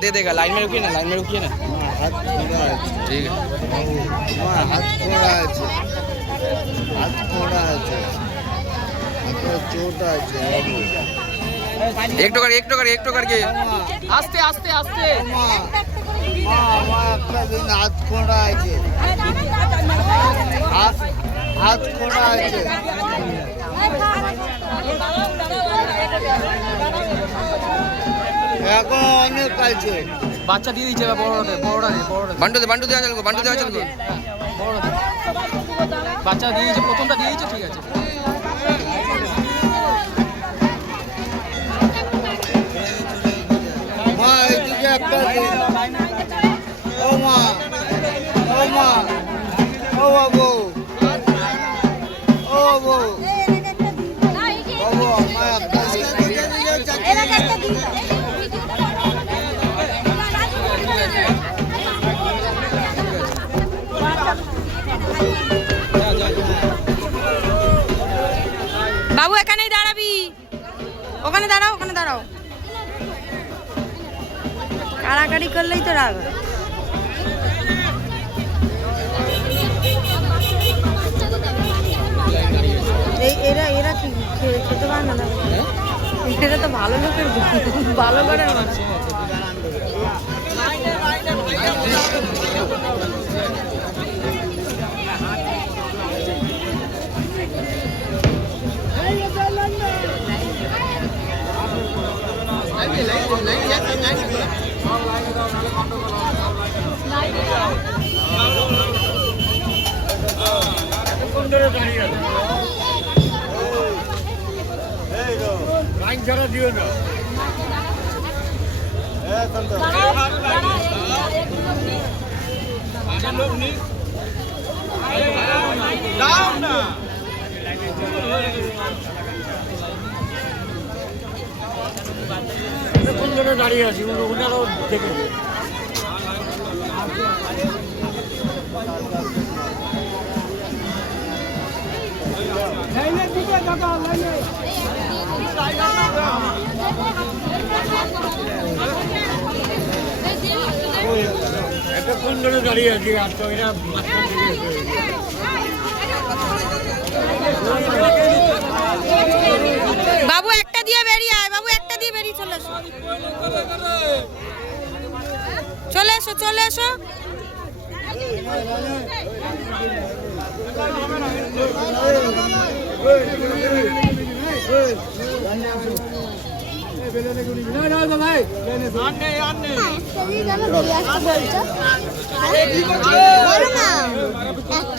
दे देगा लाइन में रुकिए ना हाथ फोड़ा আছে ठीक है হাত फोड़ा আছে হাত फोड़ा আছে হাতে চোট আছে एक टो करके आस्ते आस्ते आस्ते আমার একটা দিন হাত फोड़ा আছে হাত फोड़ा আছে এখন অনেক আছে বাচ্চা দিয়ে দিচ্ছে বড়টা বান্টু দে চল গো বড়টা বাচ্চা দিয়ে দিচ্ছে প্রথমটা দিয়ে দিচ্ছে ঠিক আছে মা এদিকে একটা দিন ও মা ও বাবু ও বাবু বাবু মা একটা দিন বাবু এখানেই দাঁড়াবি ওখানে দাঁড়াও কাড়াকাড়ি করলেই তো রাগ এরা কি খেতে পারে না এরা তো ভালো লোকের ভালো করে দাঁড়িয়ে আছি ওনারাও দেখে এতক্ষণ ধরে দাঁড়িয়ে আছি আর তো এরা বাবু একটা দিয়ে বেরিয়ে আয় চলে এসো একটা